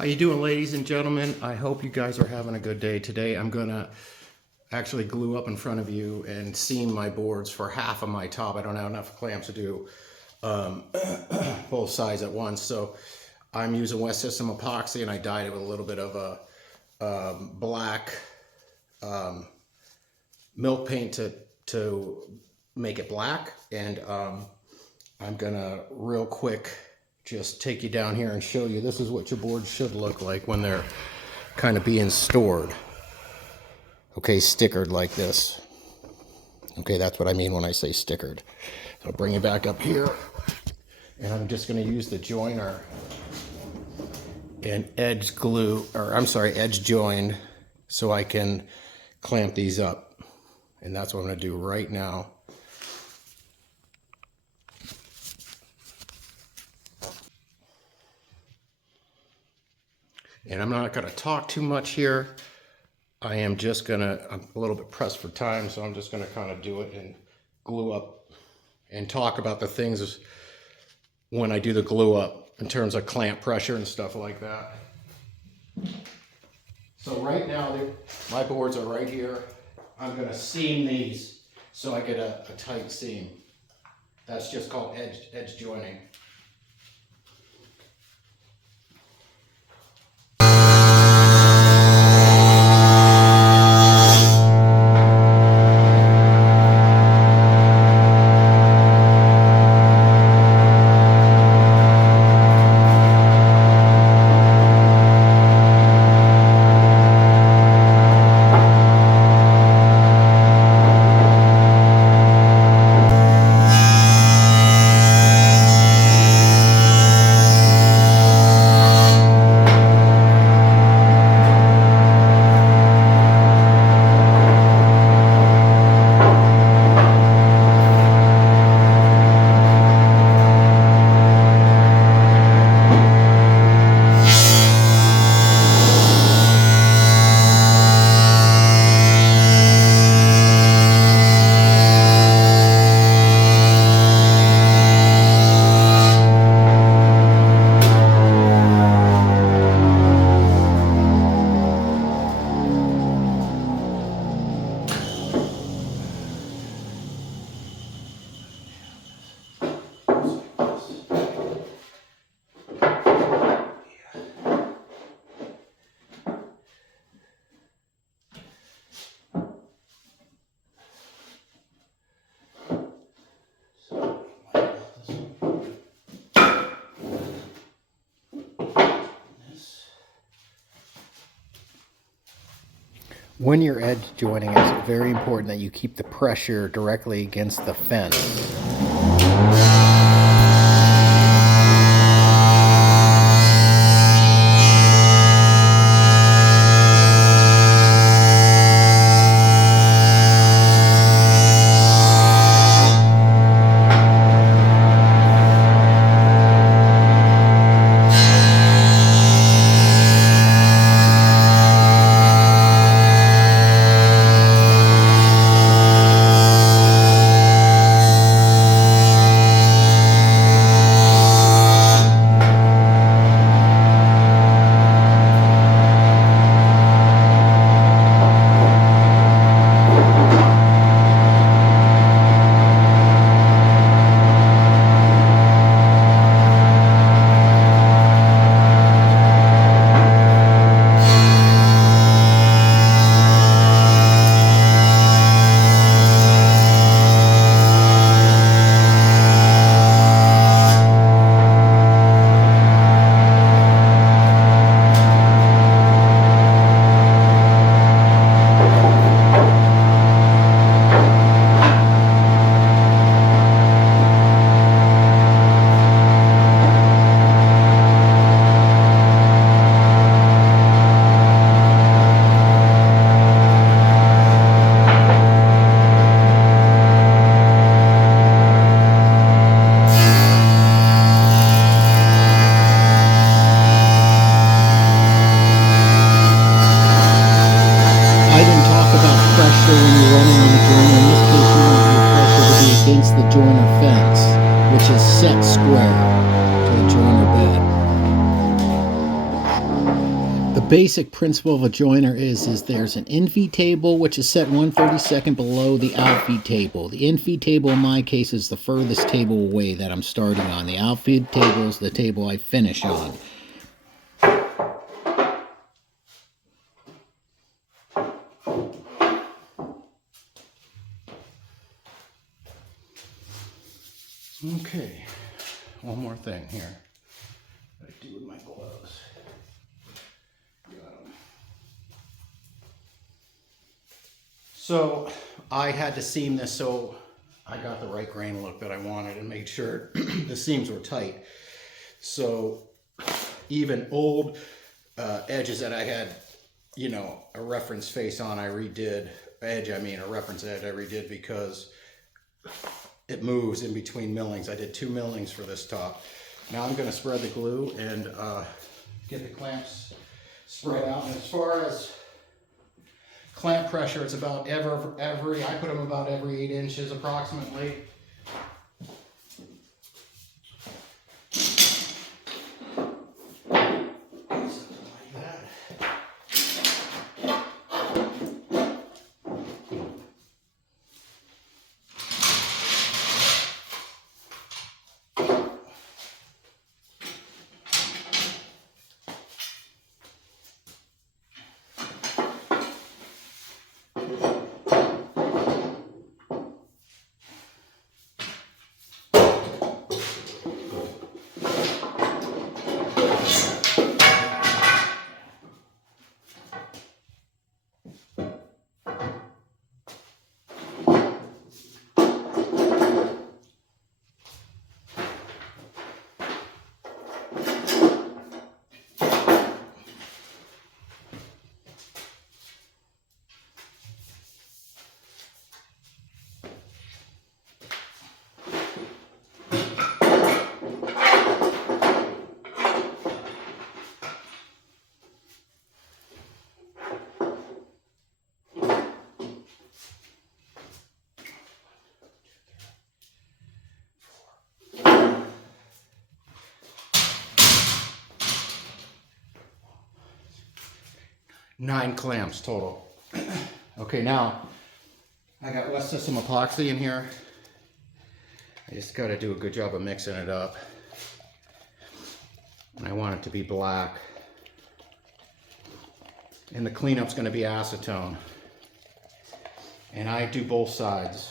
How you doing, ladies and gentlemen? I hope you guys are having a good day. Today I'm gonna actually glue up in front of you and seam my boards for half of my top. I don't have enough clamps to do both sides at once, so I'm using West System epoxy, and I dyed it with a little bit of a black milk paint to make it black. And I'm gonna real quick just take you down here and show you this is what your boards should look like when they're kind of being stored. Okay, stickered like this. Okay, that's what I mean when I say stickered. So I'll bring you back up here, and I'm just going to use the joiner and edge glue, or I'm sorry, edge join, so I can clamp these up. And that's what I'm going to do right now. And I'm not going to talk too much here. I am just going to, I'm a little bit pressed for time, so I'm just going to kind of do it and glue up and talk about the things when I do the glue up in terms of clamp pressure and stuff like that. So right now, my boards are right here. I'm going to seam these so I get a tight seam. That's just called edge joining. When you're edge joining, it's very important that you keep the pressure directly against the fence. against the joiner fence, which is set square to the joiner bed. The basic principle of a joiner is there's an in-feed table which is set 1/32 below the out-feed table. The in-feed table in my case is the furthest table away that I'm starting on. The out-feed table is the table I finish on. Okay, one more thing here. What do I do with my gloves? Got them. So I had to seam this so I got the right grain look that I wanted and made sure the seams were tight. So even old edges that I had, you know, a reference face on, I redid. A reference edge I redid because it moves in between millings. I did 2 millings for this top. Now I'm going to spread the glue and get the clamps spread out. And as far as clamp pressure, it's about I put them about every 8 inches approximately. Nine clamps total. Okay, now I got West System epoxy in here. I just got to do a good job of mixing it up. And I want it to be black. And the cleanup's going to be acetone. And I do both sides.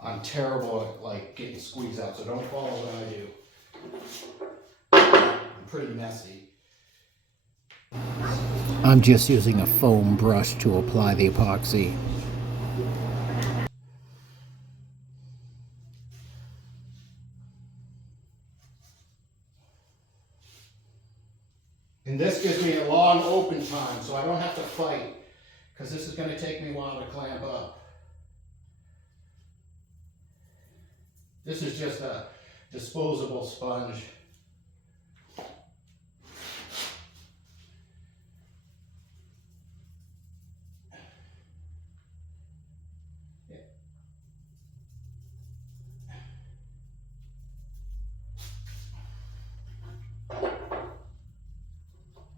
I'm terrible at like getting squeeze out, so don't follow what I do. I'm pretty messy. I'm just using a foam brush to apply the epoxy. And this gives me a long open time, so I don't have to fight, because this is going to take me a while to clamp up. This is just a disposable sponge.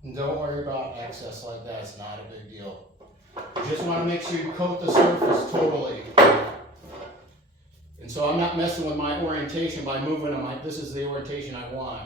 And don't worry about excess like that, it's not a big deal. You just want to make sure you coat the surface totally. And so I'm not messing with my orientation by moving them. This is the orientation I want.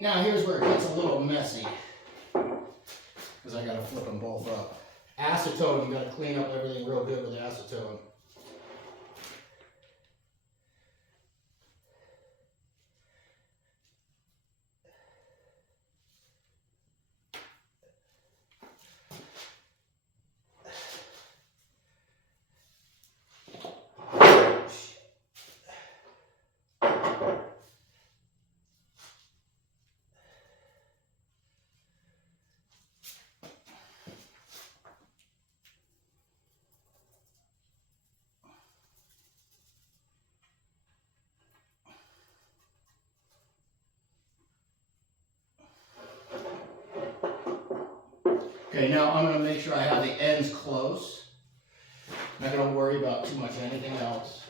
Now here's where it gets a little messy, because I got to flip them both up. Acetone, you got to clean up everything real good with acetone. Okay, now I'm going to make sure I have the ends close. I'm not going to worry about too much anything else.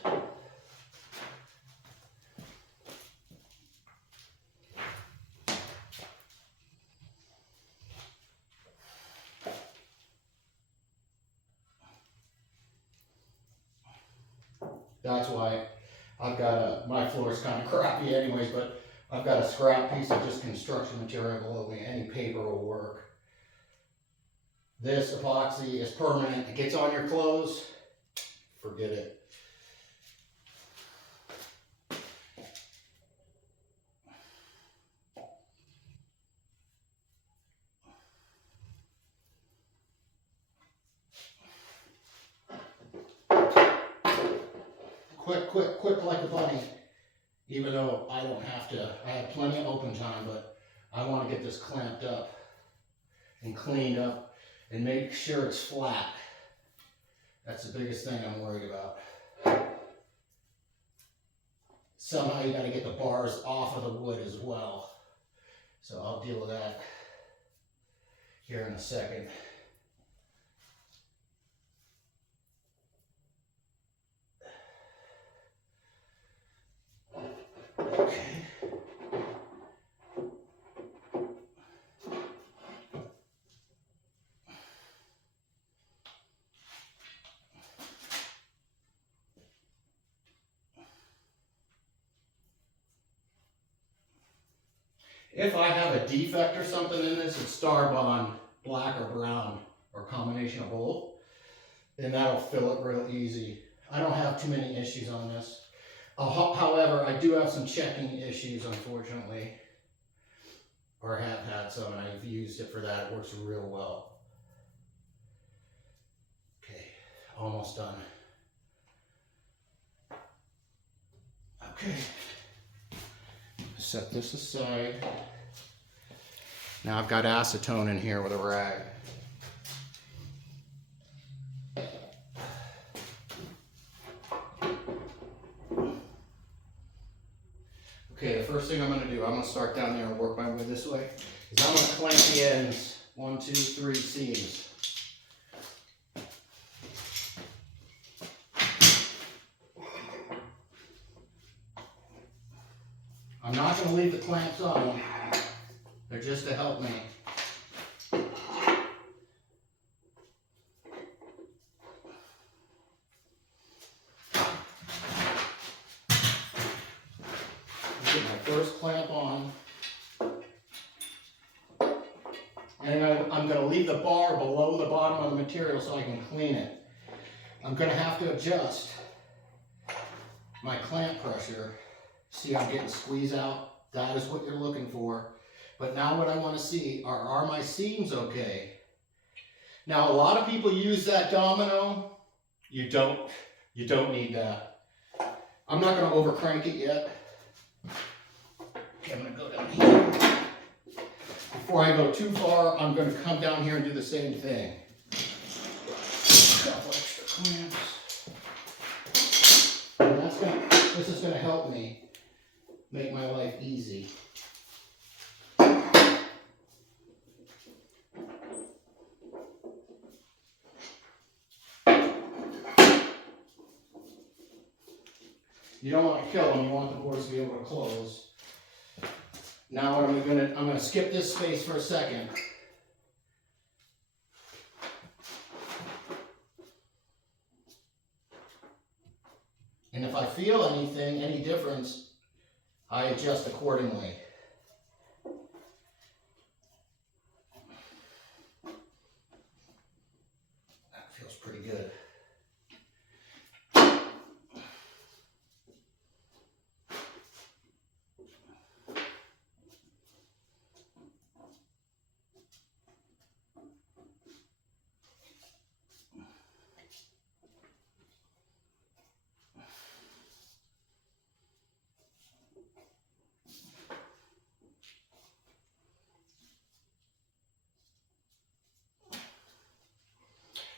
That's why I've got my floor is kind of crappy anyways, but I've got a scrap piece of just construction material below me. Any paper will work. This epoxy is permanent. It gets on your clothes, forget it. Quick like a bunny, even though I don't have to. I have plenty of open time, but I want to get this clamped up and cleaned up and make sure it's flat. That's the biggest thing I'm worried about. Somehow you got to get the bars off of the wood as well. So I'll deal with that here in a second. Okay. If I have a defect or something in this, it's Starbond, black or brown, or a combination of both, and that'll fill it real easy. I don't have too many issues on this. However, I do have some checking issues, unfortunately, or have had some, and I've used it for that. It works real well. Okay, almost done. Okay, set this aside. Now I've got acetone in here with a rag. Okay, the first thing I'm going to do, I'm going to start down there and work my way this way, is I'm going to clamp the ends, 1, 2, 3 seams. I'm not going to leave the clamps on, they're just to help me. Get my first clamp on, and I'm going to leave the bar below the bottom of the material so I can clean it. I'm going to have to adjust my clamp pressure. See, I'm getting squeezed out. That is what you're looking for. But now what I want to see are my seams okay? Now a lot of people use that domino. You don't need that. I'm not going to over crank it yet. Okay, I'm going to go down here. Before I go too far, I'm going to come down here and do the same thing. A couple extra clamps. And this is going to help me make my life easy. You don't want to kill them, you want the boards to be able to close. Now what I'm going to skip this space for a second. And if I feel anything, any difference, I adjust accordingly. That feels pretty good.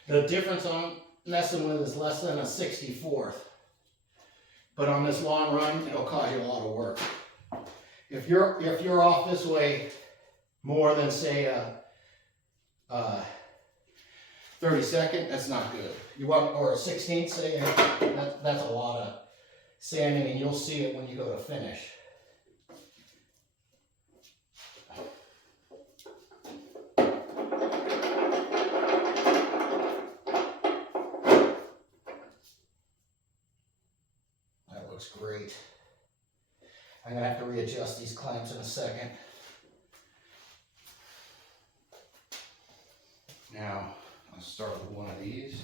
The difference I'm messing with is less than a 64th. But on this long run, it'll cause you a lot of work. If you're off this way more than say a 32nd, that's not good. You want, or a 16th, say, that's a lot of sanding, and you'll see it when you go to finish. That looks great. I'm gonna have to readjust these clamps in a second. Now, I'll start with one of these.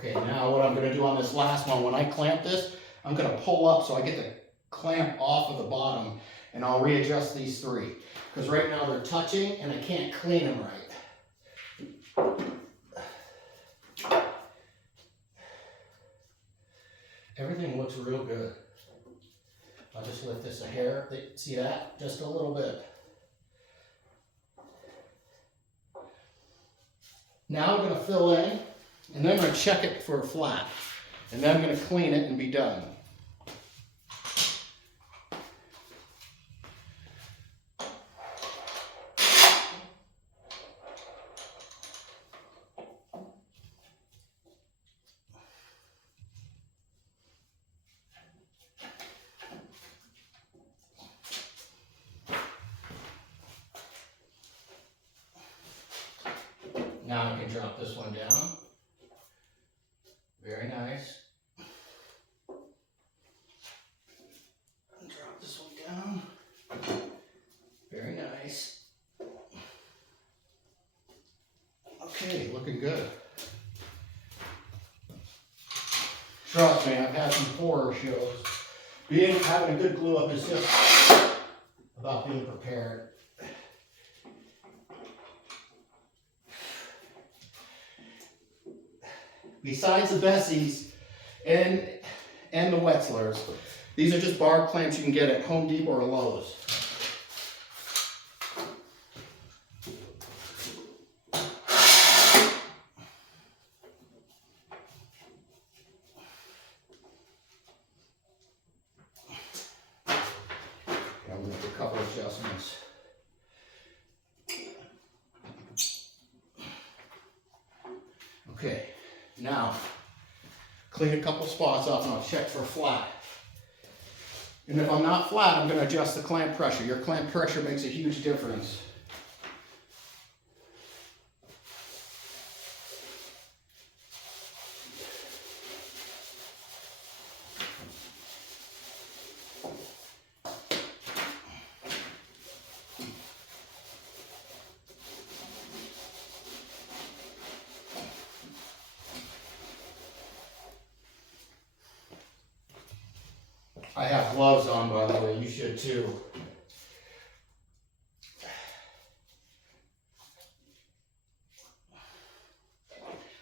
Okay, now what I'm going to do on this last one, when I clamp this, I'm going to pull up so I get the clamp off of the bottom, and I'll readjust these three. Because right now they're touching and I can't clean them right. Everything looks real good. I'll just lift this a hair. See that? Just a little bit. Now I'm going to fill in, and then I'm going to check it for a flat. And then I'm going to clean it and be done. Now I can drop this one down. Very nice. Drop this one down. Very nice. Okay, looking good. Trust me, I've had some horror shows. Having a good glue up is just about being prepared. Besides the Bessies and the Wetzlers, these are just bar clamps you can get at Home Depot or Lowe's. I'll make a couple adjustments. Okay. Now, clean a couple spots off and I'll check for flat. And if I'm not flat, I'm going to adjust the clamp pressure. Your clamp pressure makes a huge difference. I have gloves on, by the way, you should too.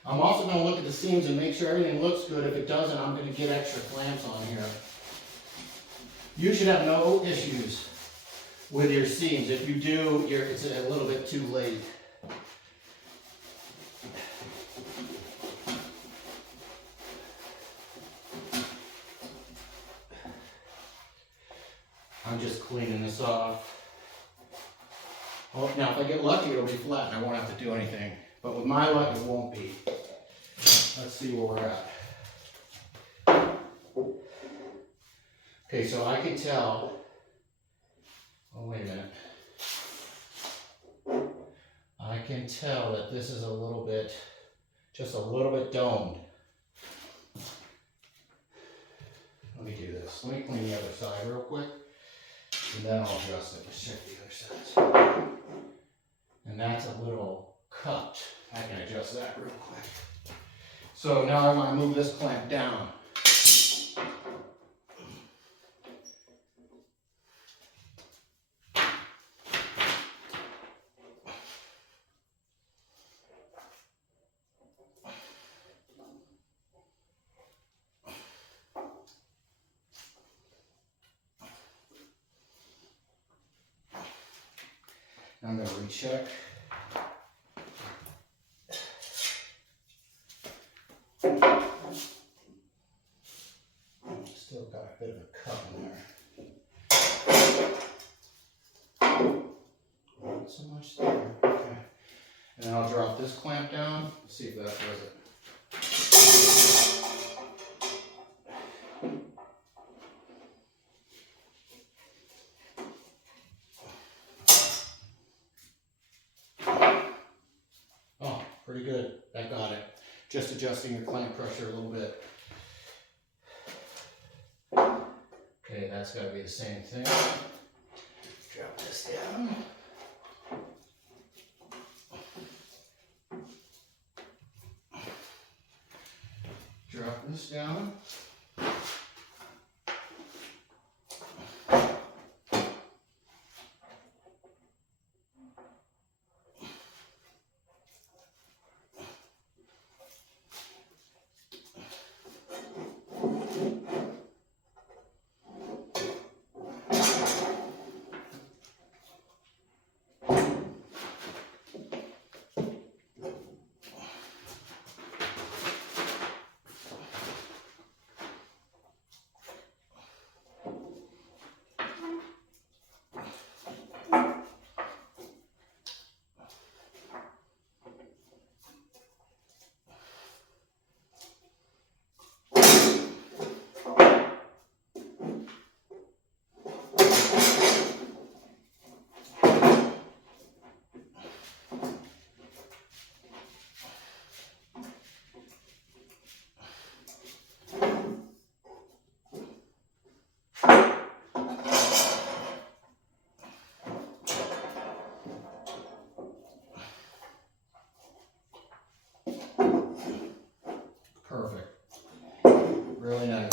I'm also going to look at the seams and make sure everything looks good. If it doesn't, I'm going to get extra clamps on here. You should have no issues with your seams. If you do, it's a little bit too late. I'm just cleaning this off. Oh, now if I get lucky, it'll be flat and I won't have to do anything. But with my luck, it won't be. Let's see where we're at. Okay, so I can tell. Oh, wait a minute. I can tell that this is a little bit, just a little bit domed. Let me do this. Let me clean the other side real quick. And then I'll adjust it. Let's check the other side. And that's a little cupped. I can adjust that real quick. So now I want to move this clamp down. I'm going to recheck. Still got a bit of a cut in there. Not so much there. Okay. And then I'll drop this clamp down, see if that does it. Oh, pretty good. That got it. Just adjusting your clamp pressure a little bit. Okay, that's got to be the same thing. Drop this down. Drop this down. Perfect. Really nice.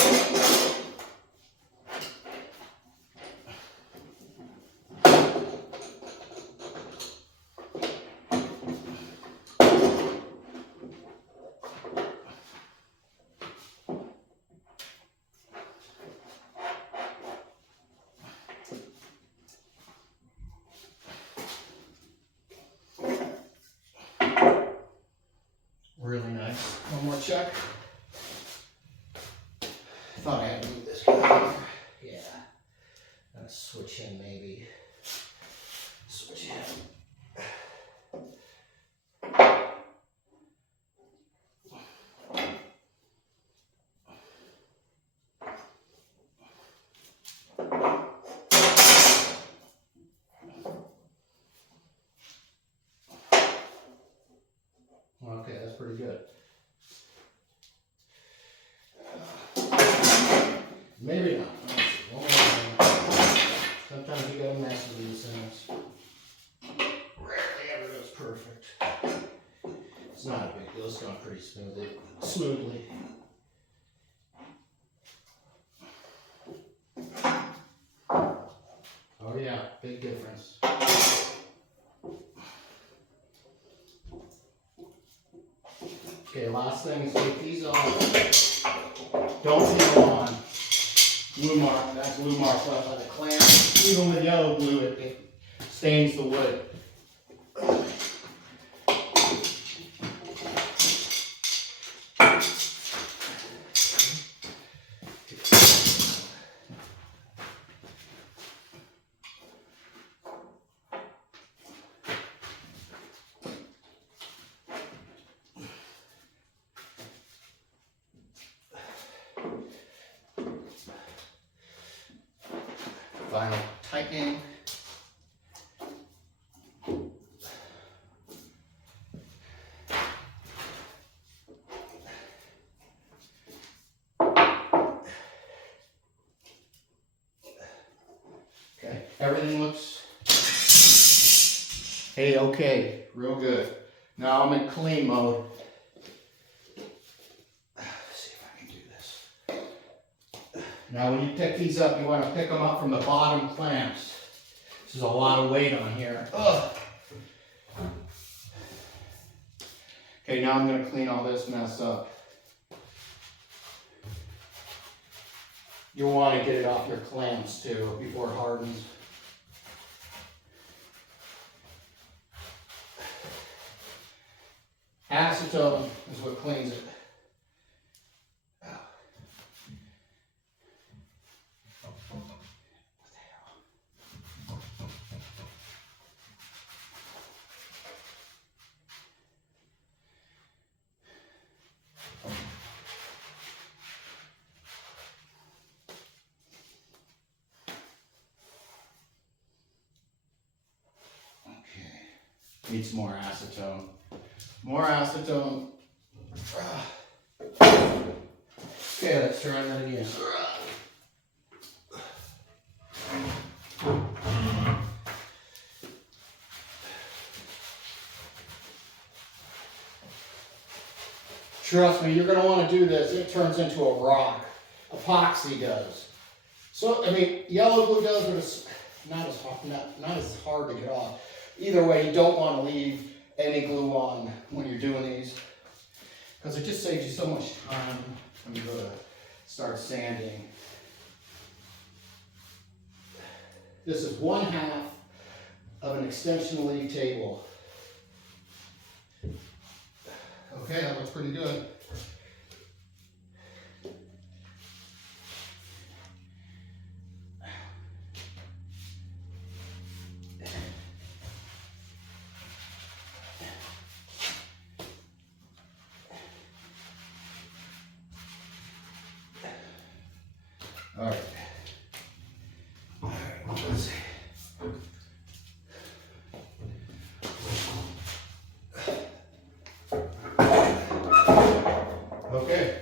Really nice. One more check. Thought I had to move this guy. Yeah. Gotta switch him maybe. Switch him. Okay, that's pretty good. Maybe not. Sometimes you gotta mess with these things. Rarely ever goes perfect. It's not a big deal. It's gone pretty smoothly. Oh yeah, big difference. Okay, last thing is take these off. Don't peel on glue mark. That's glue marks left on the clamp. Even with yellow glue, it stains the wood. Final tightening. Okay, everything looks okay, real good. Now I'm in clean mode. Let's see if I can do this. Now when you pick these up, you want to pick them up from the bottom clamps. This is a lot of weight on here. Ugh. Okay, now I'm going to clean all this mess up. You'll want to get it off your clamps too before it hardens. acetone is what cleans it. Needs more acetone. More acetone. Okay, let's try that again. Trust me, you're going to want to do this. It turns into a rock. Epoxy does. So, I mean, yellow glue does, but it's not as hard to get off. Either way, you don't want to leave any glue on when you're doing these, because it just saves you so much time when you go to start sanding. This is 1/2 of an extension leaf table. Okay, that looks pretty good. All right. Let's see. Okay.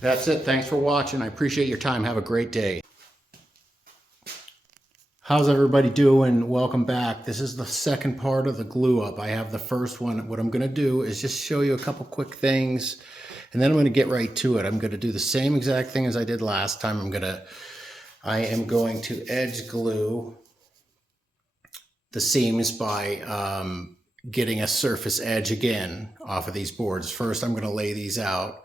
That's it. Thanks for watching. I appreciate your time. Have a great day. How's everybody doing? Welcome back. This is the second part of the glue up. I have the first one. What I'm going to do is just show you a couple quick things, and then I'm going to get right to it. I'm going to do the same exact thing as I did last time. I am going to edge glue the seams by getting a surface edge again off of these boards. First, I'm going to lay these out.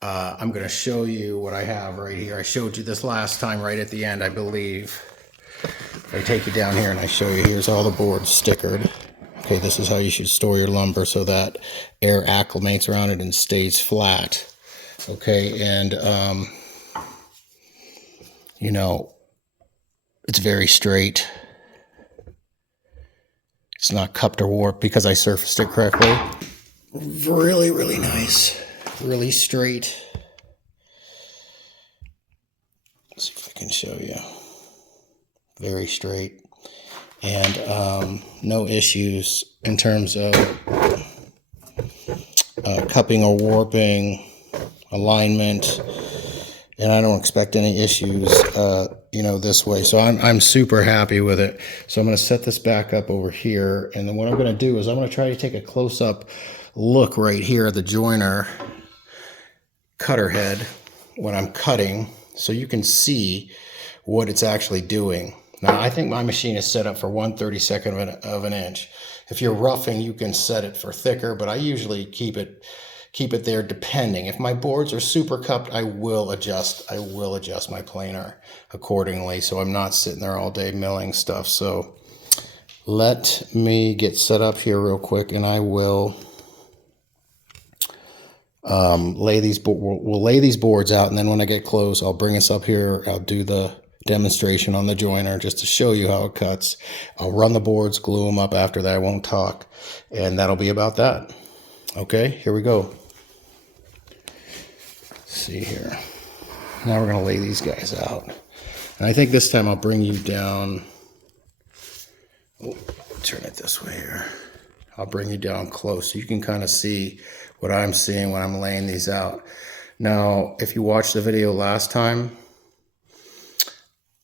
I'm going to show you what I have right here. I showed you this last time right at the end, I believe. I take you down here and I show you, here's all the boards stickered. Okay, this is how you should store your lumber so that air acclimates around it and stays flat. Okay, and you know, it's very straight. It's not cupped or warped because I surfaced it correctly. Really, really nice. Really straight. Let's see if I can show you. Very straight. And no issues in terms of cupping or warping, alignment. And I don't expect any issues, you know, this way. So I'm super happy with it. So I'm going to set this back up over here. And then what I'm going to do is I'm going to try to take a close-up look right here at the joiner cutter head when I'm cutting, so you can see what it's actually doing. Now, I think my machine is set up for 1/32 of an inch. If you're roughing, you can set it for thicker, but I usually keep it there depending. If my boards are super cupped, I will adjust my planer accordingly, so I'm not sitting there all day milling stuff. So let me get set up here real quick, and I will lay these boards out, and then when I get close, I'll bring us up here. I'll do the demonstration on the joiner just to show you how it cuts. I'll run the boards, glue them up after that. I won't talk, and that'll be about that. Okay, here we go. Let's see here. Now we're going to lay these guys out. And I think this time I'll bring you down. Oh, turn it this way here. I'll bring you down close so you can kind of see what I'm seeing when I'm laying these out. Now, if you watched the video last time,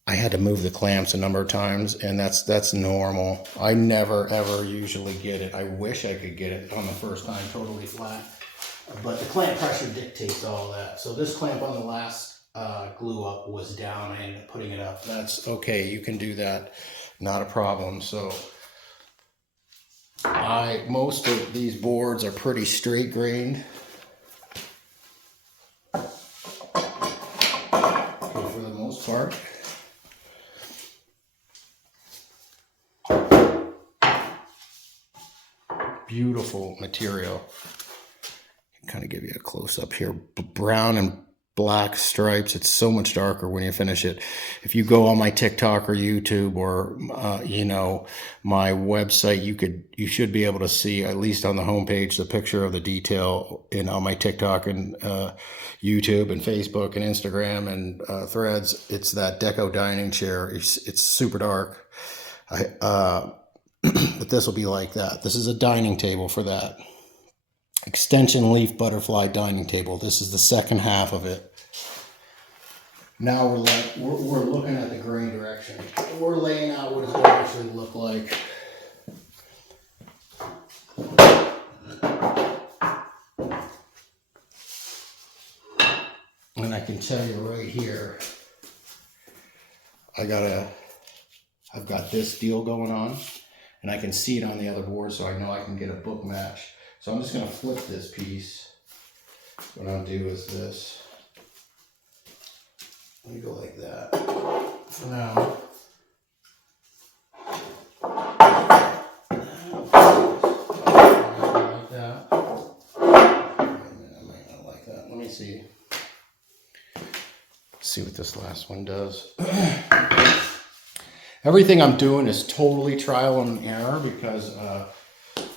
I had to move the clamps a number of times, and that's normal. I never, ever usually get it. I wish I could get it on the first time totally flat, but the clamp pressure dictates all that. So this clamp on the last glue up was down. I ended up putting it up. That's okay. You can do that. Not a problem. So most of these boards are pretty straight grained. Okay, for the most part. beautiful material. Kind of give you a close up here. Brown and black stripes. It's so much darker when you finish it. If you go on my TikTok or YouTube or you know, my website, you should be able to see, at least on the homepage, the picture of the detail in on my TikTok and YouTube and Facebook and Instagram and Threads. It's that deco dining chair. It's super dark. But this will be like that. This is a dining table for that. Extension leaf butterfly dining table. This is the second half of it. Now we're looking at the grain direction. We're laying out what it's going to actually look like. And I can tell you right here, I've got this deal going on, and I can see it on the other board, so I know I can get a book match. So I'm just going to flip this piece. What I'll do is this. Let me go like that for now. Like that. I might not like that. Let me see. See what this last one does. Everything I'm doing is totally trial and error because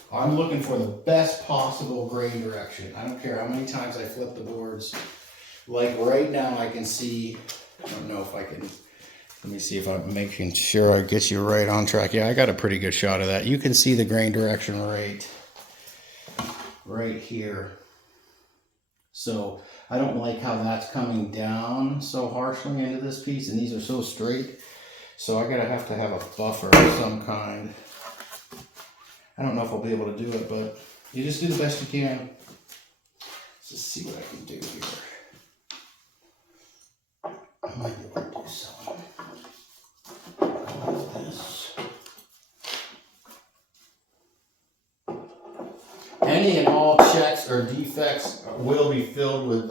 I'm looking for the best possible grain direction. I don't care how many times I flip the boards. Like right now I can see, I don't know if I can, let me see if I'm making sure I get you right on track. Yeah, I got a pretty good shot of that. You can see the grain direction right here. So I don't like how that's coming down so harshly into this piece, and these are so straight. So I have to have a buffer of some kind. I don't know if I'll be able to do it, but you just do the best you can. Let's just see what I can do here. I might be able to do something like this. Any and all checks or defects will be filled with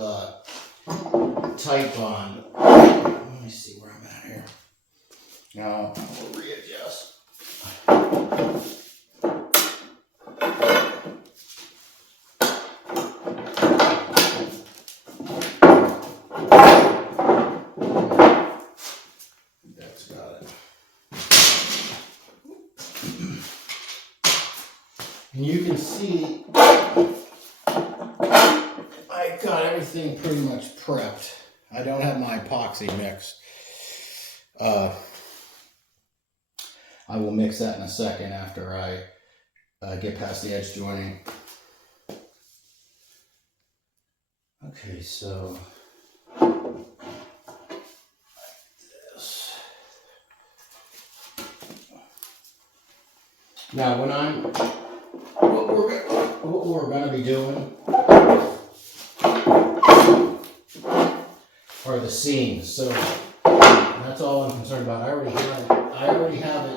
tight bond. Let me see where I'm at here. Now we'll readjust. That's got it. And you can see I got everything pretty much prepped. I don't have my epoxy mixed. I will mix that in a second after I get past the edge joining. Okay, so this. Now, what we're going to be doing are the seams. So that's all I'm concerned about. I already have it.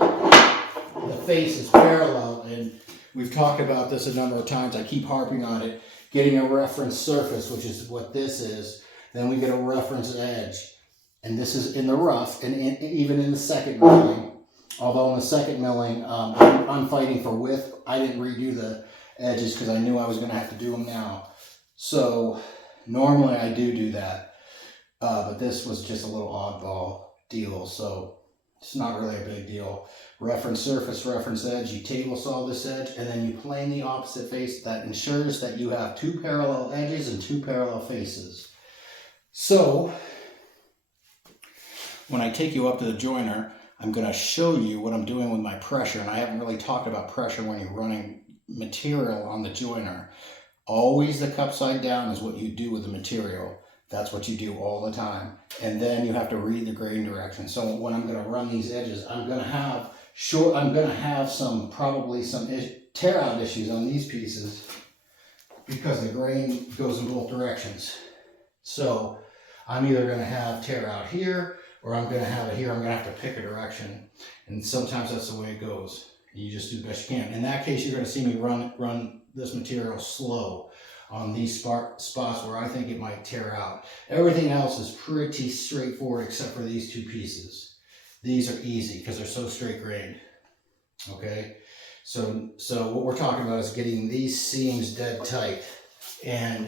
The face is parallel, and we've talked about this a number of times. I keep harping on it. Getting a reference surface, which is what this is. Then we get a reference edge, and this is in the rough, and even in the second milling. Although in the second milling, I'm fighting for width. I didn't redo the edges because I knew I was going to have to do them now. So normally I do that, but this was just a little oddball deal, so it's not really a big deal. Reference surface, reference edge, you table saw this edge, and then you plane the opposite face. That ensures that you have two parallel edges and two parallel faces. So when I take you up to the joiner, I'm going to show you what I'm doing with my pressure, and I haven't really talked about pressure when you're running material on the joiner. Always the cup side down is what you do with the material. That's what you do all the time. And then you have to read the grain direction. So when I'm going to run these edges, I'm going to have probably some tear out issues on these pieces because the grain goes in both directions. So I'm either going to have tear out here, or I'm going to have it here. I'm going to have to pick a direction. And sometimes that's the way it goes. You just do the best you can. In that case, you're going to see me run this material slow on these spots where I think it might tear out. Everything else is pretty straightforward except for these two pieces. These are easy because they're so straight grained. Okay, So what we're talking about is getting these seams dead tight. And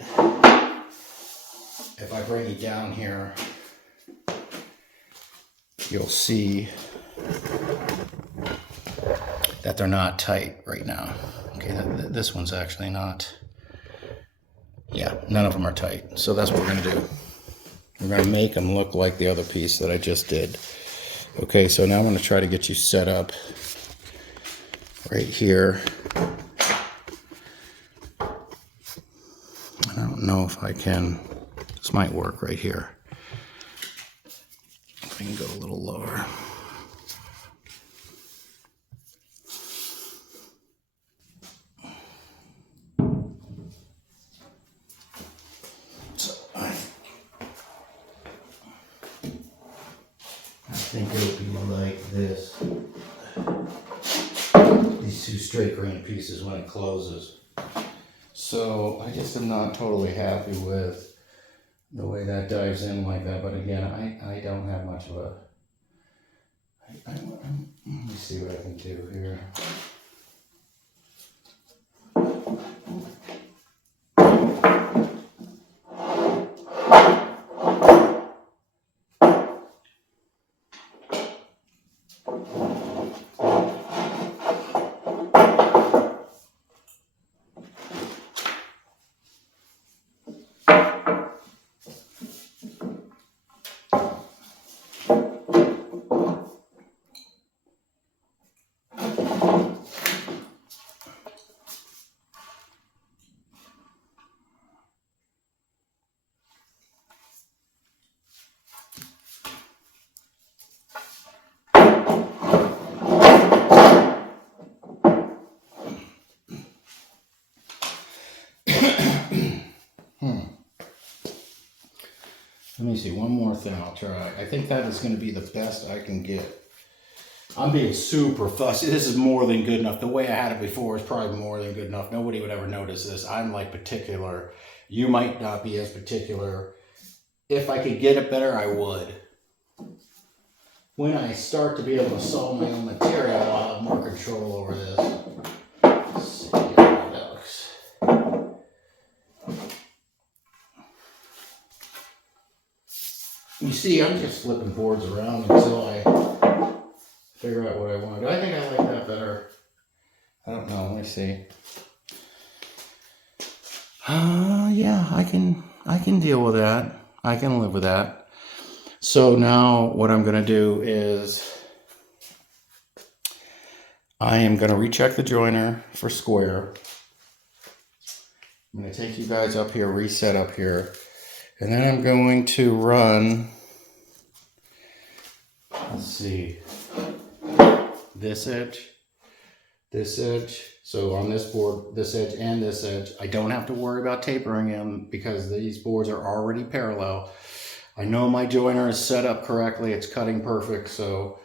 if I bring you down here, you'll see that they're not tight right now. Okay, this one's actually not. Yeah, none of them are tight. So that's what we're gonna do. We're gonna make them look like the other piece that I just did. Okay, so now I'm gonna try to get you set up right here. I don't know if I can. This might work right here. I can go a little lower. So I think it would be like this. These two straight grain pieces when it closes. So I just am not totally happy with the way that dives in like that. But again, I don't have much of a... let me see what I can do here. Let me see, one more thing I'll try. I think that is going to be the best I can get. I'm being super fussy. This is more than good enough. The way I had it before is probably more than good enough. Nobody would ever notice this. I'm like particular. You might not be as particular. If I could get it better, I would. When I start to be able to solve my own material, I'll have more control over this. Let's see how that looks. You see, I'm just flipping boards around until I figure out what I want to do. I think I like that better. I don't know. Let me see. Yeah, I can deal with that. I can live with that. So now what I'm going to do is I am going to recheck the joiner for square. I'm going to take you guys up here, reset up here. And then I'm going to run, let's see, this edge. So on this board, this edge and this edge, I don't have to worry about tapering them because these boards are already parallel. I know my joiner is set up correctly. It's cutting perfect, so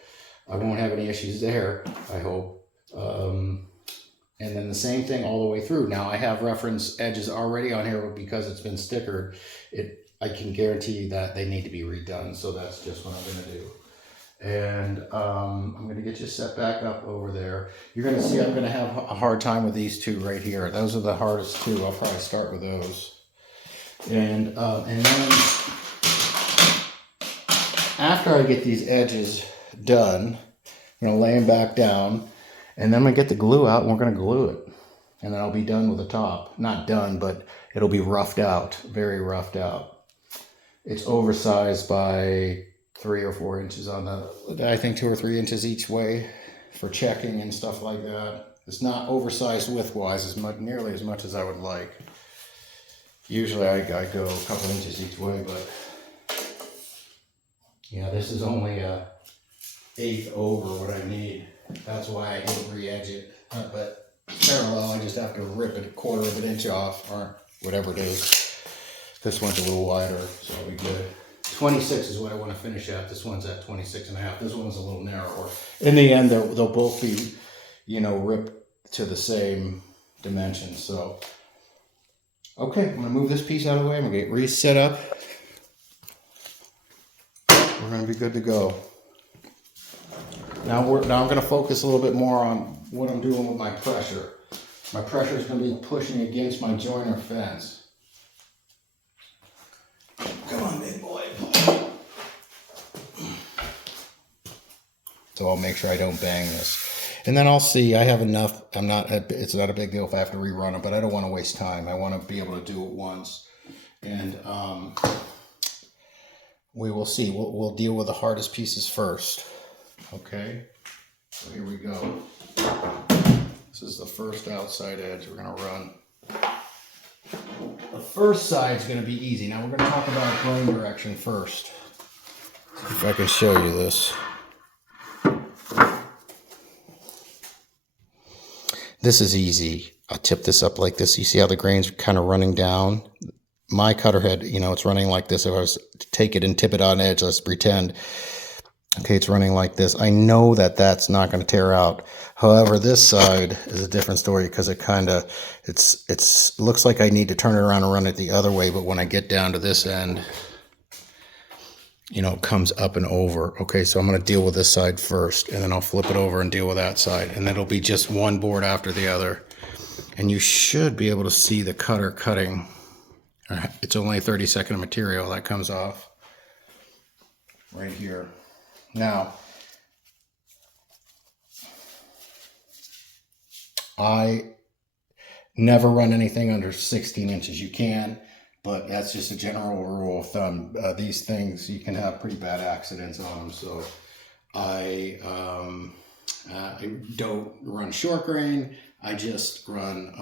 I won't have any issues there, I hope. And then the same thing all the way through. Now I have reference edges already on here, but because it's been stickered, I can guarantee that they need to be redone. So that's just what I'm going to do. And I'm going to get you set back up over there. You're going to see I'm going to have a hard time with these two right here. Those are the hardest two. I'll probably start with those. And then after I get these edges done, I'm going to lay them back down. And then I'm going to get the glue out and we're going to glue it. And then I'll be done with the top. Not done, but it'll be roughed out. Very roughed out. It's oversized by 3 or 4 inches on the, I think 2 or 3 inches each way for checking and stuff like that. It's not oversized width-wise nearly as much as I would like. Usually I go a couple inches each way, but yeah, this is only a 1/8 over what I need. That's why I didn't re-edge it. But parallel, I just have to rip it 1/4 of an inch off or whatever it is. This one's a little wider, so it'll be good. 26 is what I want to finish at. This one's at 26.5. This one's a little narrower. In the end, they'll both be, ripped to the same dimensions. So, okay, I'm going to move this piece out of the way. I'm going to get reset up. We're going to be good to go. Now I'm going to focus a little bit more on what I'm doing with my pressure. My pressure is going to be pushing against my joiner fence. Come on, big boy. So I'll make sure I don't bang this. And then I'll see, I have enough. It's not a big deal if I have to rerun it, but I don't want to waste time. I want to be able to do it once. And we will see. We'll deal with the hardest pieces first. Okay, so here we go. This is the first outside edge we're going to run. The first side is going to be easy. Now we're going to talk about grain direction first. If I can show you this. This is easy. I'll tip this up like this. You see how the grain's kind of running down? My cutter head, you know, it's running like this. If I was to take it and tip it on edge, let's pretend. Okay, it's running like this. I know that that's not going to tear out. However, this side is a different story because it kind of, it's looks like I need to turn it around and run it the other way. But when I get down to this end, you know, it comes up and over. Okay, so I'm going to deal with this side first, and then I'll flip it over and deal with that side. And then it'll be just one board after the other. And you should be able to see the cutter cutting. It's only a 30-second of material that comes off right here. Now, I never run anything under 16 inches. You can, but that's just a general rule of thumb. These things, you can have pretty bad accidents on them. So I don't run short grain. I just run,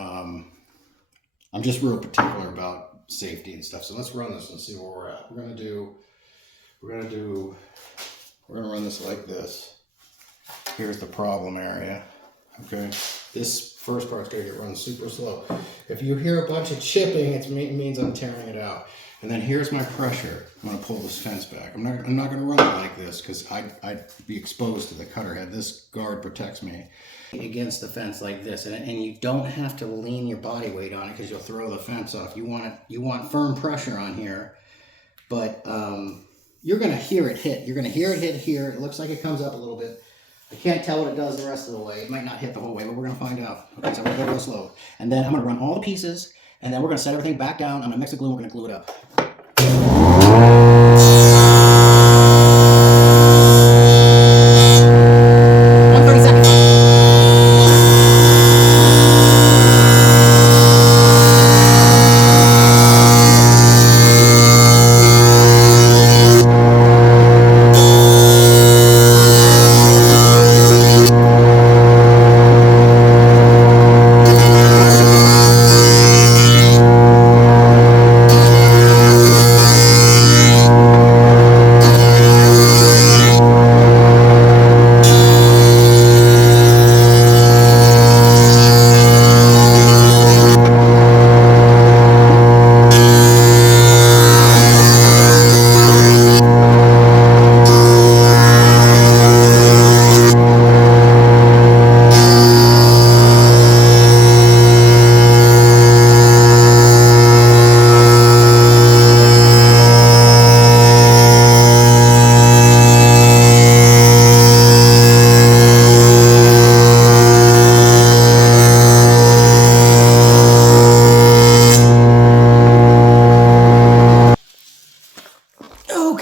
I'm just real particular about safety and stuff. So let's run this and see where we're at. We're gonna run this like this. Here's the problem area. Okay, this first part's gonna get run super slow. If you hear a bunch of chipping, it means I'm tearing it out. And then here's my pressure. I'm gonna pull this fence back. I'm not gonna run it like this because I'd be exposed to the cutter head. This guard protects me against the fence like this, and you don't have to lean your body weight on it because you'll throw the fence off. You want firm pressure on here, but you're gonna hear it hit. You're gonna hear it hit here. It looks like it comes up a little bit. I can't tell what it does the rest of the way. It might not hit the whole way, but we're gonna find out. Okay, so we're gonna go slow, and then I'm gonna run all the pieces, and then we're gonna set everything back down. I'm gonna mix the glue. And we're gonna glue it up. 130 seconds.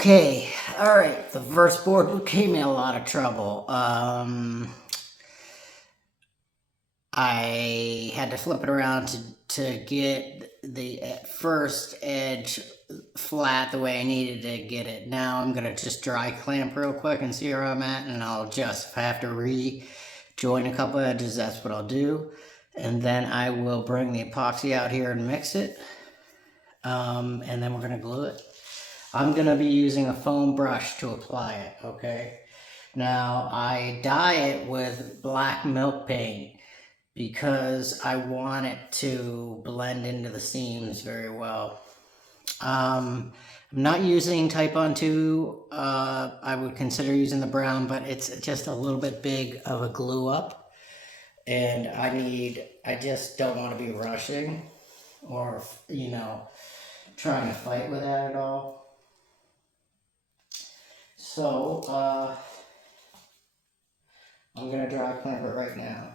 Okay, all right, the first board came in a lot of trouble. I had to flip it around to get the first edge flat the way I needed to get it. Now I'm gonna just dry clamp real quick and see where I'm at, and I'll adjust. If I have to rejoin a couple edges, that's what I'll do. And then I will bring the epoxy out here and mix it. And then we're gonna glue it. I'm gonna be using a foam brush to apply it, okay? Now, I dye it with black milk paint because I want it to blend into the seams very well. I'm not using Type On 2. I would consider using the brown, but it's just a little bit big of a glue up. And I just don't want to be rushing or, you know, trying to fight with that at all. So, I'm going to dry clamp it right now.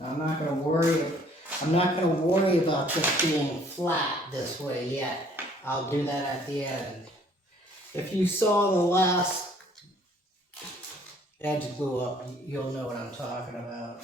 I'm not going to worry. I'm not going to worry about this being flat this way yet. I'll do that at the end. If you saw the last edge glue up, you'll know what I'm talking about.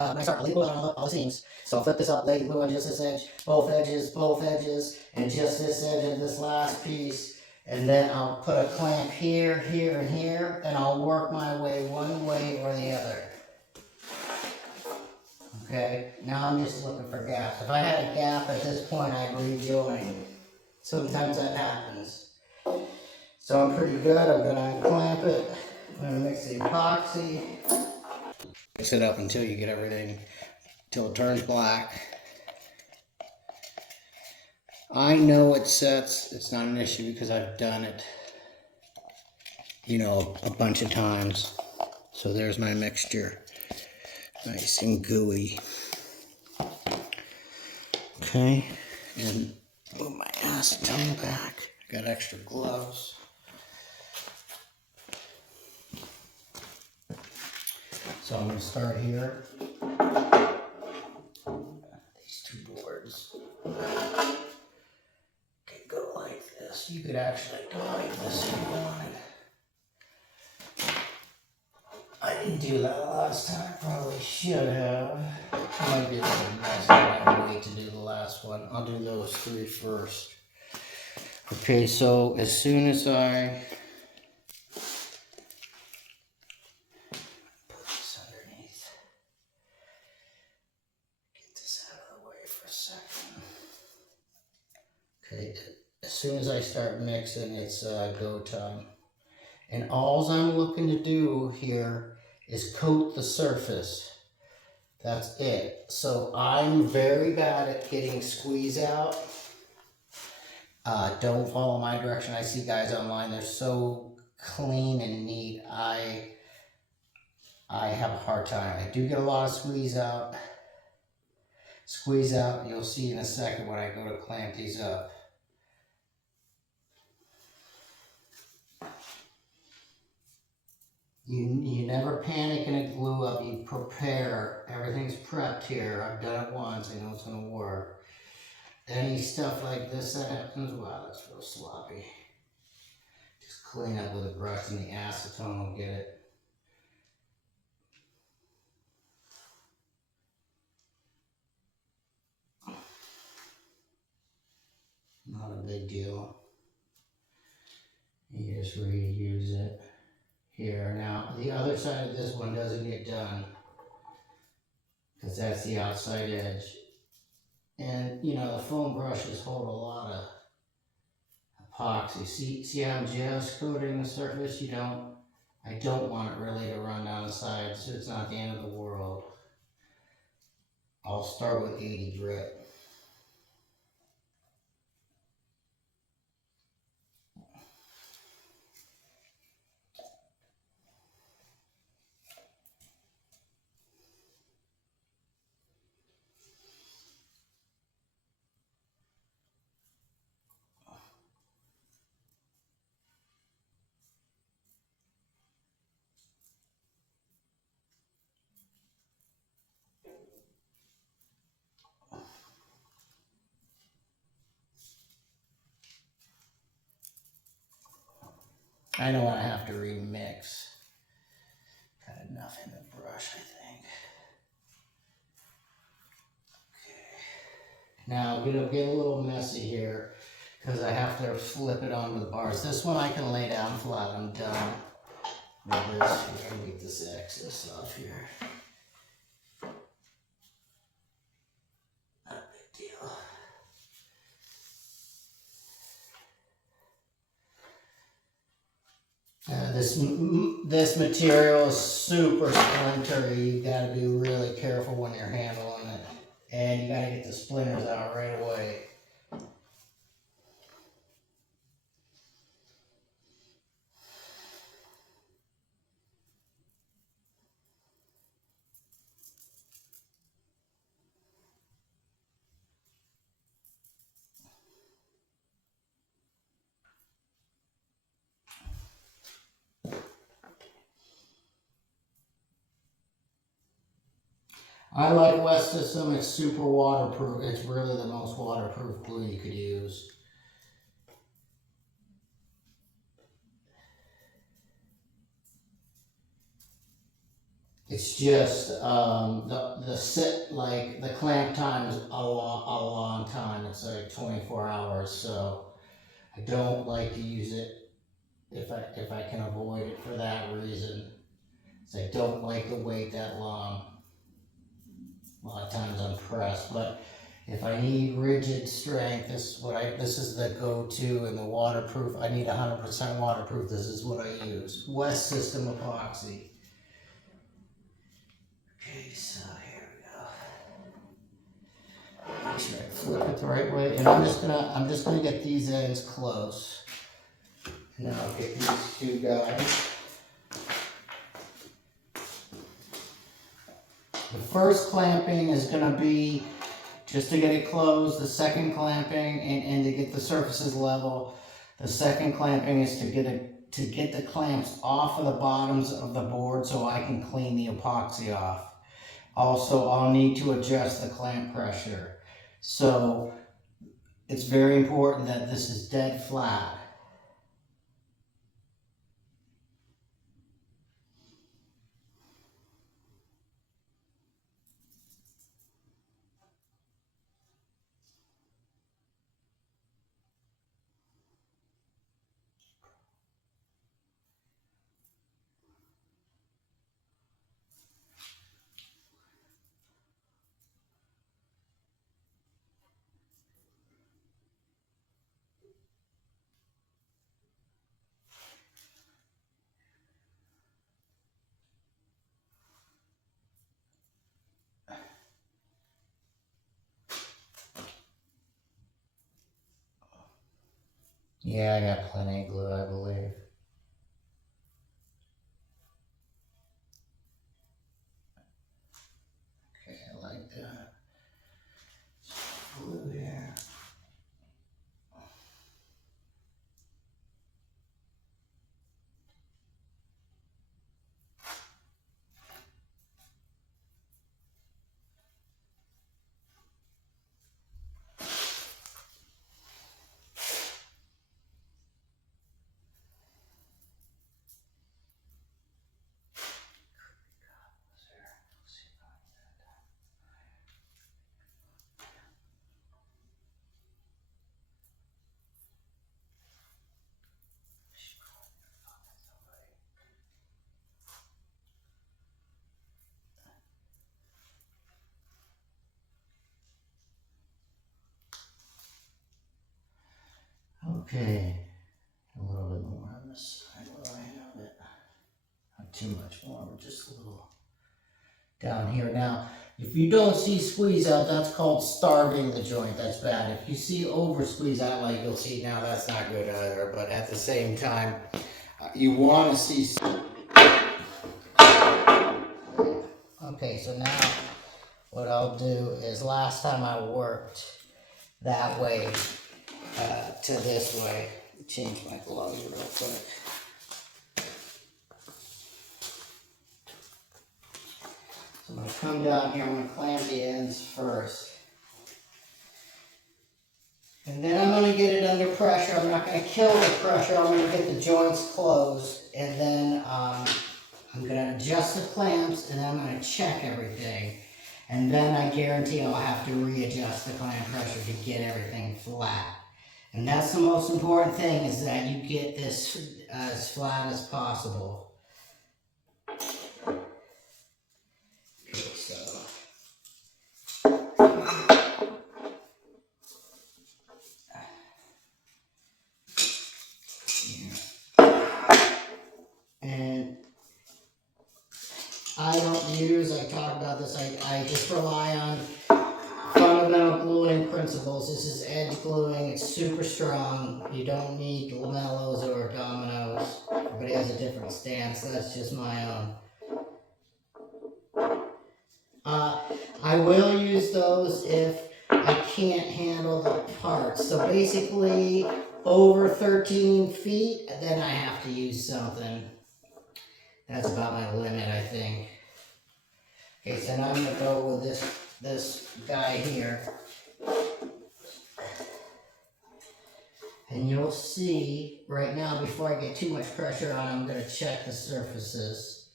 When I start, I lay glue on all the seams. So I'll flip this up, lay glue on just this edge, both edges, and just this edge of this last piece. And then I'll put a clamp here, here, and here, and I'll work my way one way or the other. Okay, now I'm just looking for gaps. If I had a gap at this point, I'd rejoin. Sometimes that happens. So I'm pretty good. I'm gonna clamp it. I'm gonna mix the epoxy. Mix it up until you get everything, till it turns black. I know it sets. It's not an issue because I've done it, you know, a bunch of times. So there's my mixture. Nice and gooey. Okay, and move my acetone back. Got extra gloves. So I'm going to start here. These two boards. Okay, go like this. You could actually go like this if you wanted. I didn't do that last time. I probably should have. It might be a little messy. I might wait to do the last one. I'll do those three first. Okay, so as soon as I put this underneath, get this out of the way for a second. Okay, as soon as I start mixing, it's go time. And all I'm looking to do here is coat the surface. That's it. So I'm very bad at getting squeeze out. Don't follow my direction. I see guys online, they're so clean and neat. I have a hard time. I do get a lot of squeeze out. Squeeze out, you'll see in a second when I go to clamp these up. You never panic in a glue up, you prepare. Everything's prepped here. I've done it once, I know it's gonna work. Any stuff like this that happens, wow, that's real sloppy. Just clean up with a brush and the acetone will get it. Not a big deal. You just reuse it here. Now, the other side of this one doesn't get done because that's the outside edge. And, you know, the foam brushes hold a lot of epoxy. See how I'm just coating the surface? I don't want it really to run down the sides, so it's not the end of the world. I'll start with 80 grit. I know I have to remix. Got enough in the brush, I think. Okay. Now it'll get a little messy here because I have to flip it onto the bars. This one I can lay down flat. I'm done with this. I'm gonna get this excess off here. Not a big deal. This material is super splintery. You got to be really careful when you're handling it, and you got to get the splinters out right away. I like West System. It's super waterproof. It's really the most waterproof glue you could use. It's just the clamp time is a long time. It's like 24 hours. So I don't like to use it if I can avoid it for that reason. So I don't like to wait that long. A lot of times I'm pressed, but if I need rigid strength, this is the go-to, and the waterproof. I need 100% waterproof. This is what I use. West System epoxy. Okay, so here we go. Make sure I flip it the right way, and I'm just gonna get these ends close. Now I'll get these two guys. The first clamping is going to be just to get it closed. The second clamping and to get the surfaces level. The second clamping is to get the clamps off of the bottoms of the board so I can clean the epoxy off. Also, I'll need to adjust the clamp pressure. So it's very important that this is dead flat. Yeah, I got plenty of glue, I believe. Okay, I like that. Glue here. Okay, a little bit more on this side where I have it. Not too much more, but just a little down here. Now, if you don't see squeeze out, that's called starving the joint. That's bad. If you see over squeeze out, like you'll see now, that's not good either. But at the same time, you want to see. Okay, so now what I'll do is last time I worked that way to this way. Change my gloves real quick. So I'm going to come down here, I'm going to clamp the ends first. And then I'm going to get it under pressure. I'm not going to kill the pressure. I'm going to get the joints closed, and then I'm going to adjust the clamps, and then I'm going to check everything. And then I guarantee I'll have to readjust the clamp pressure to get everything flat. And that's the most important thing, is that you get this as flat as possible. Okay, so. And I don't use, I talked about this, I just rely on fundamental gluing principles. This is edge gluing, it's super strong. You don't need lamellos or dominoes. Everybody has a different stance, that's just my own. I will use those if I can't handle the parts. So basically, over 13 feet, then I have to use something. That's about my limit, I think. Okay, so now I'm going to go with this guy here. And you'll see, right now, before I get too much pressure on, I'm going to check the surfaces.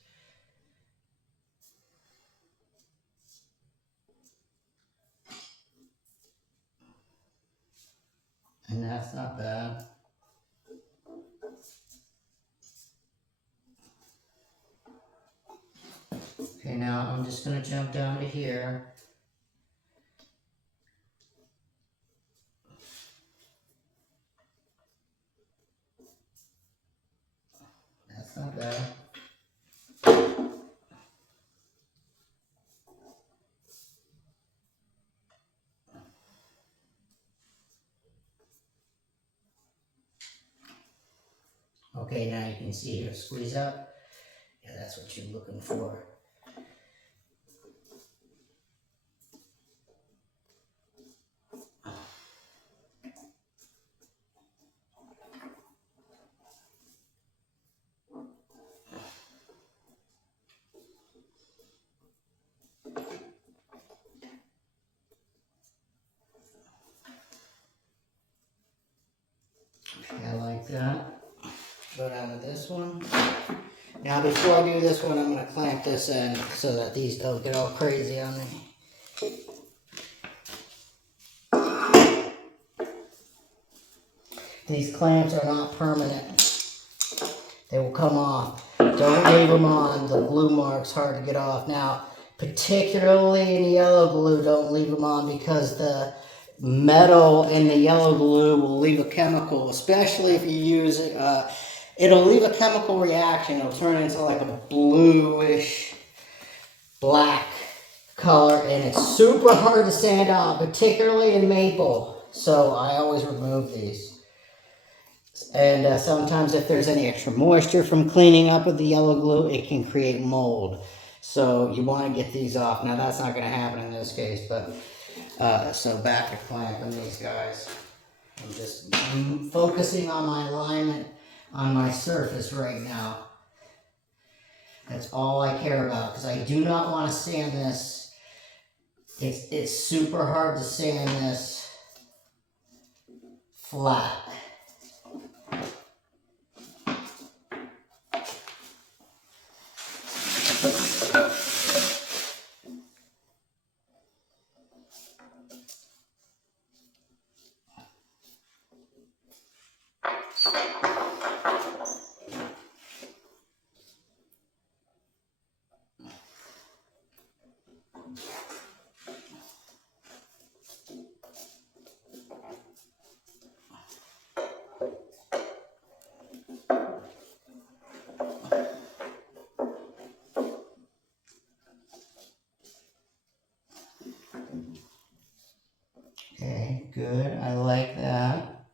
And that's not bad. Okay, now I'm just going to jump down to here. That's not bad. Okay, now you can see here, squeeze up. Yeah, that's what you're looking for. Okay, I like that. Go down to this one. Now before I do this one, I'm going to clamp this in so that these don't get all crazy on me. These clamps are not permanent. They will come off. Don't leave them on. The glue mark's hard to get off. Now, particularly in yellow glue, don't leave them on because the metal in the yellow glue will leave a chemical, especially if you use it. It'll leave a chemical reaction. It'll turn into like a bluish black color, and it's super hard to sand out, particularly in maple. So I always remove these. And sometimes if there's any extra moisture from cleaning up with the yellow glue, it can create mold. So you want to get these off. Now that's not going to happen in this case, but so back to clamping these guys. I'm just focusing on my alignment on my surface right now. That's all I care about, because I do not want to sand this. It's super hard to sand this flat. Okay, good. I like that.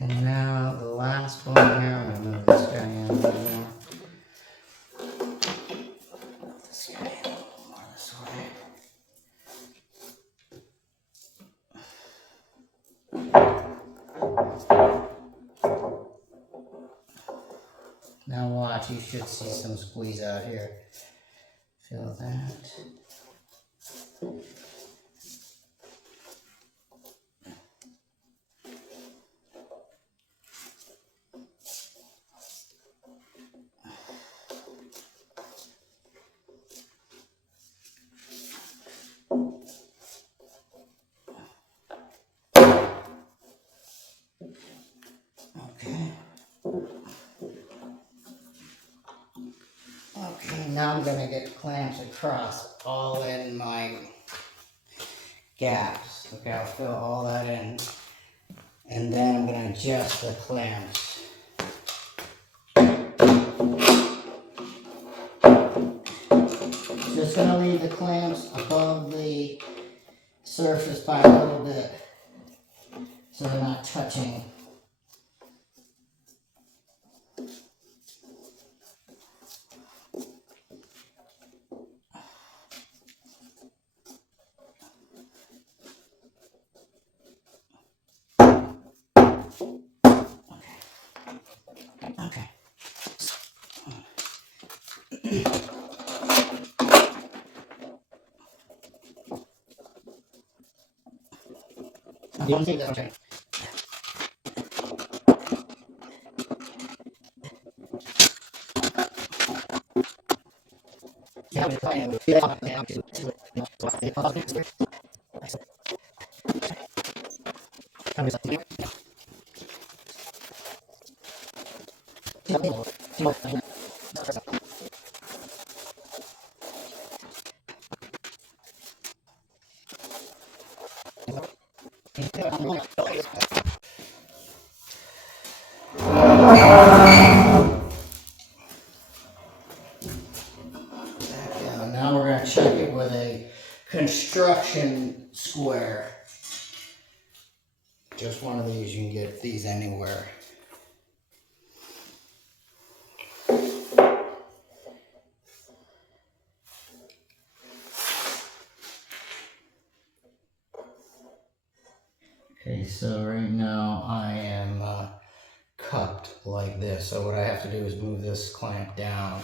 And now the last one here, I'm going to move this guy in a little more. Move this guy in a little more this way. Now watch, you should see some squeeze out here. Feel that? Okay, now I'm gonna get clamps across all in my gaps. Okay, I'll fill all that in. And then I'm gonna adjust the clamps. Just gonna leave the clamps above the surface by a little bit, so they're not touching. Okay. You want to take that? Okay. Now we're going to check it with a construction square. Just one of these, you can get these anywhere. Okay, so right now I am cupped like this. So what I have to do is move this clamp down.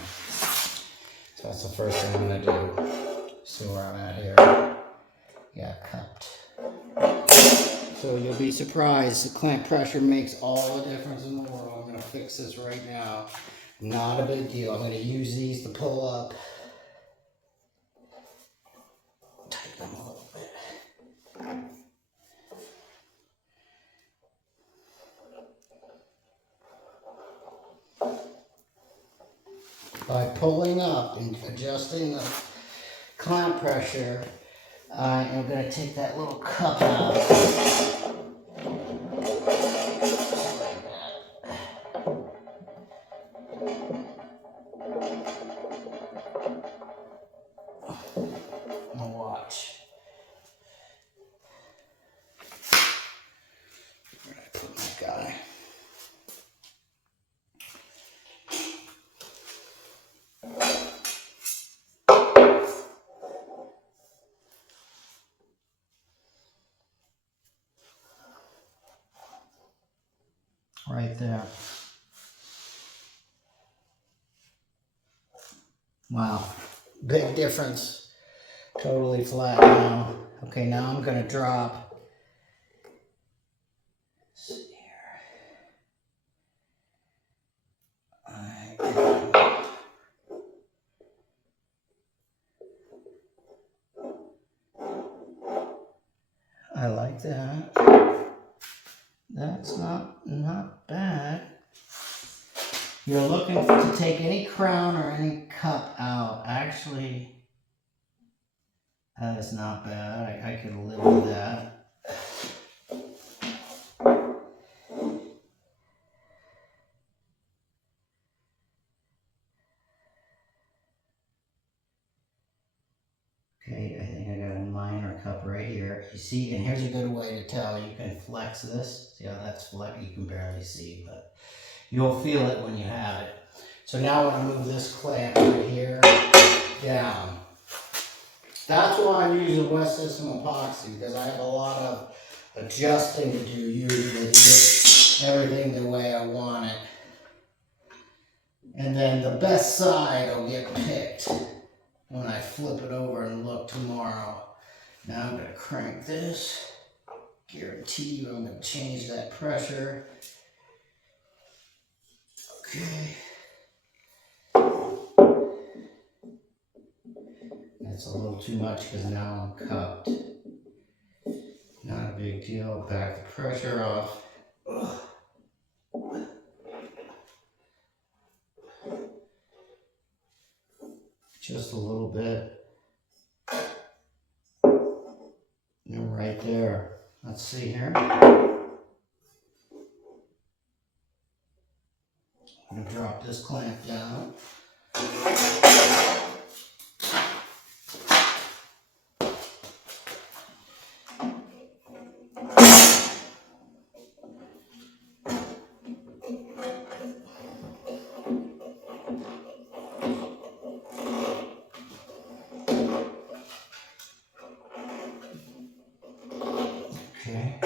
So that's the first thing I'm going to do. See where I'm at here. Yeah, cupped. So you'll be surprised, the clamp pressure makes all the difference in the world. I'm going to fix this right now. Not a big deal. I'm going to use these to pull up. Tighten them a little bit. By pulling up and adjusting the clamp pressure, I am going to take that little cup out. Now watch. Where did I put my guy? Right there. Wow, big difference. Totally flat now. Okay, now I'm going to drop. Let's see here. I like that. That's not bad. You're looking to take any crown or any cup out. Actually, that is not bad. I could live with that. Okay, I think I got a minor cup right here. You see, and here's a good way to tell. You can flex this. See how that's flex? You can barely see, but you'll feel it when you have it. So now I'm going to move this clamp right here down. That's why I'm using West System epoxy, because I have a lot of adjusting to do usually to get everything the way I want it. And then the best side will get picked when I flip it over and look tomorrow. Now I'm going to crank this. Guarantee you I'm going to change that pressure. Okay. That's a little too much because now I'm cupped. Not a big deal. Back the pressure off. Ugh. bit. And right there. Let's see here. I'm going to drop this clamp down. Okay.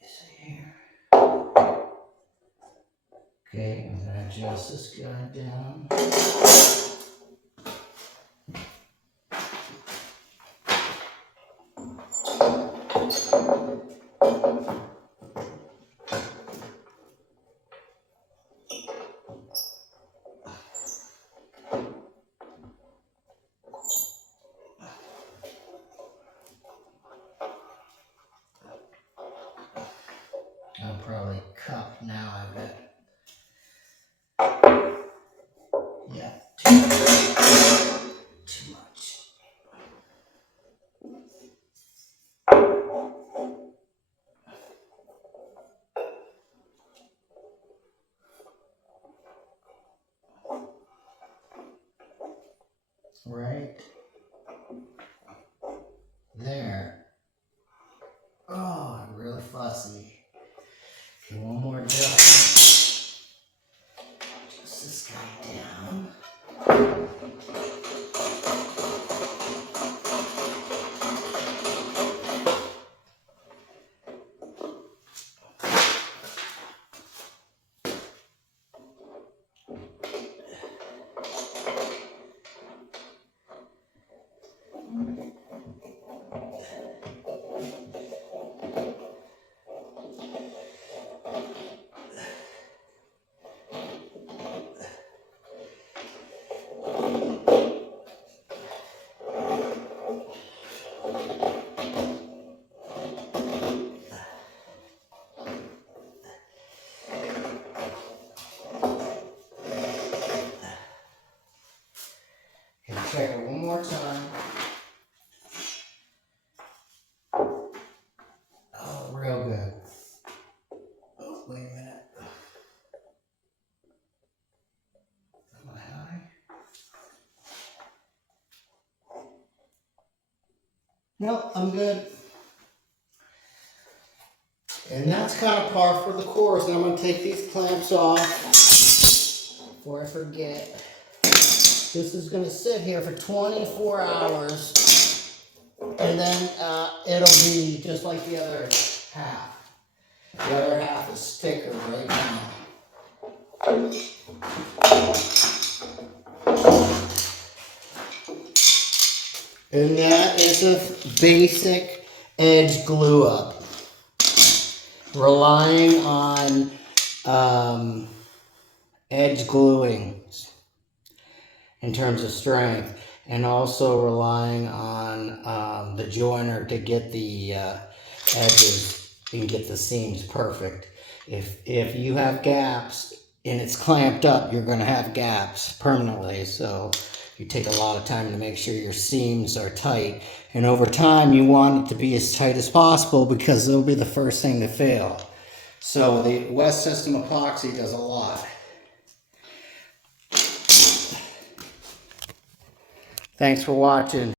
See here. Okay, I'm gonna adjust this guy down. I'll probably cup now, I bet. Yeah, too much. Right there. Oh, I'm really fussy. Okay, one more adjustment. Adjust this guy down. Okay, check it one more time. Oh, real good. Oh, wait a minute. Am I high? No, I'm good. And that's kind of par for the course. Now I'm going to take these clamps off before I forget. This is going to sit here for 24 hours. And then it'll be just like the other half. The other half is thicker right now. And that is a basic edge glue up. Relying on edge gluing in terms of strength, and also relying on the joiner to get the edges and get the seams perfect. If you have gaps and it's clamped up, you're going to have gaps permanently. So you take a lot of time to make sure your seams are tight. And over time, you want it to be as tight as possible because it'll be the first thing to fail. So the West System epoxy does a lot. Thanks for watching.